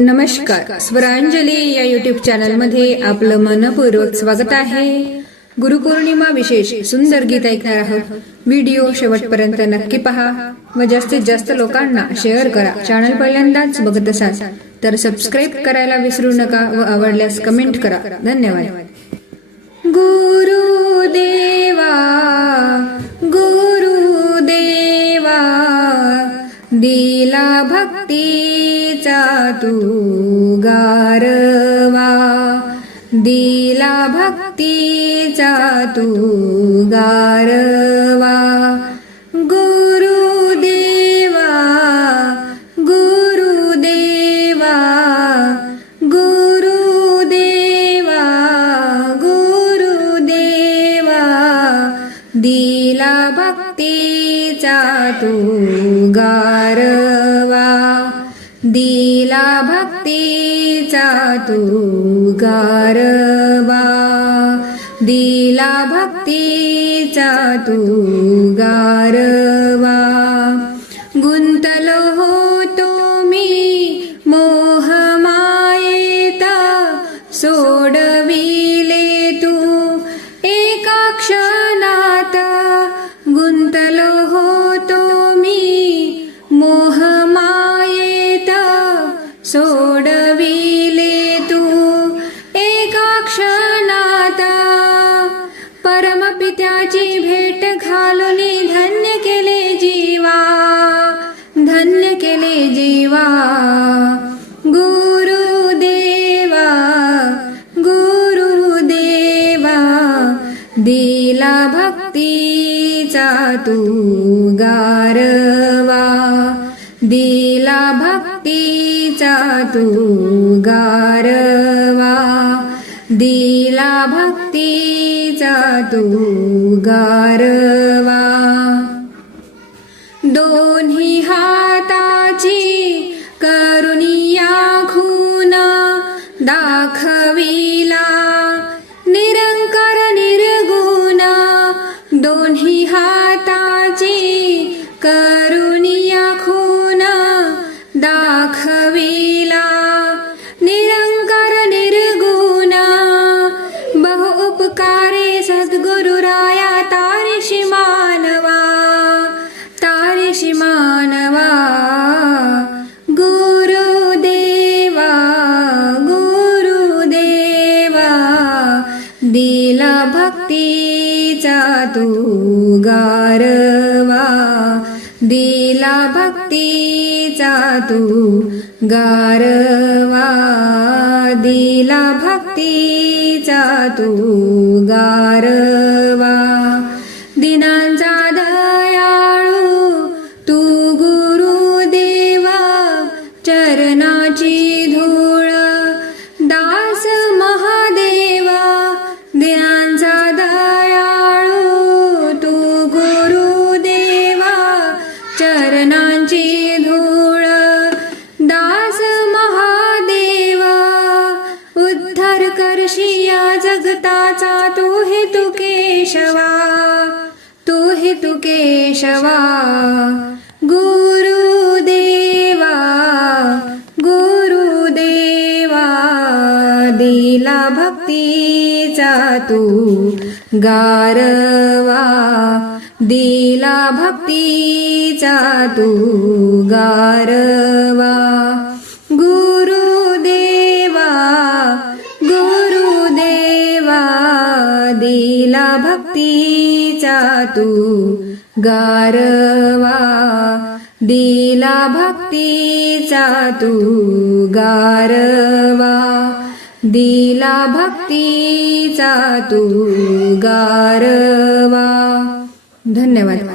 नमस्कार. स्वरांजली या युट्यूब चॅनलमध्ये आपलं मनपूर्वक स्वागत आहे. गुरुपौर्णिमा विशेष सुंदर गीत ऐकणार आहोत. व्हिडिओ शेवटपर्यंत नक्की पहा. व जास्तीत जास्त लोकांना शेअर करा. चॅनल पहिल्यांदाच बघत असाल तर सबस्क्राईब करायला विसरू नका व आवडल्यास कमेंट करा. धन्यवाद. गुरुदेवा दिला भक्तीचा तू गारवा. दिला भक्तीचा तू गारवा. तू गारवा. दिला भक्तीचा तू गारवा. दिला भक्तीचा तू गारवा. विले तू एका क्षणात परमपित्याची भेट घालून धन्य केले जीवा. धन्य केले जीवा. गुरुदेवा गुरुदेवा दिला भक्तीचा तू गार तू गारवा दिला भक्तीचा तू गारवा. दोन्ही हाताची करुणिया खून दाखविला निरंकर निर्गुण. दोन्ही हाताची करुणिया खून दाख भक्तीचा तू गारवा. दिला भक्तीचा तू गारवा. दिला भक्तीचा तू गारवा. हे तु केशवा तू हि तु केशवा गुरुदेवा गुरुदेवा दिला भक्तीचा तू गारवा. दिला भक्तीचा तू गारवा. भक्तीचा तू गारवा. दिला भक्तीचा तू गारवा. दिला भक्तीचा तू गारवा. धन्यवाद.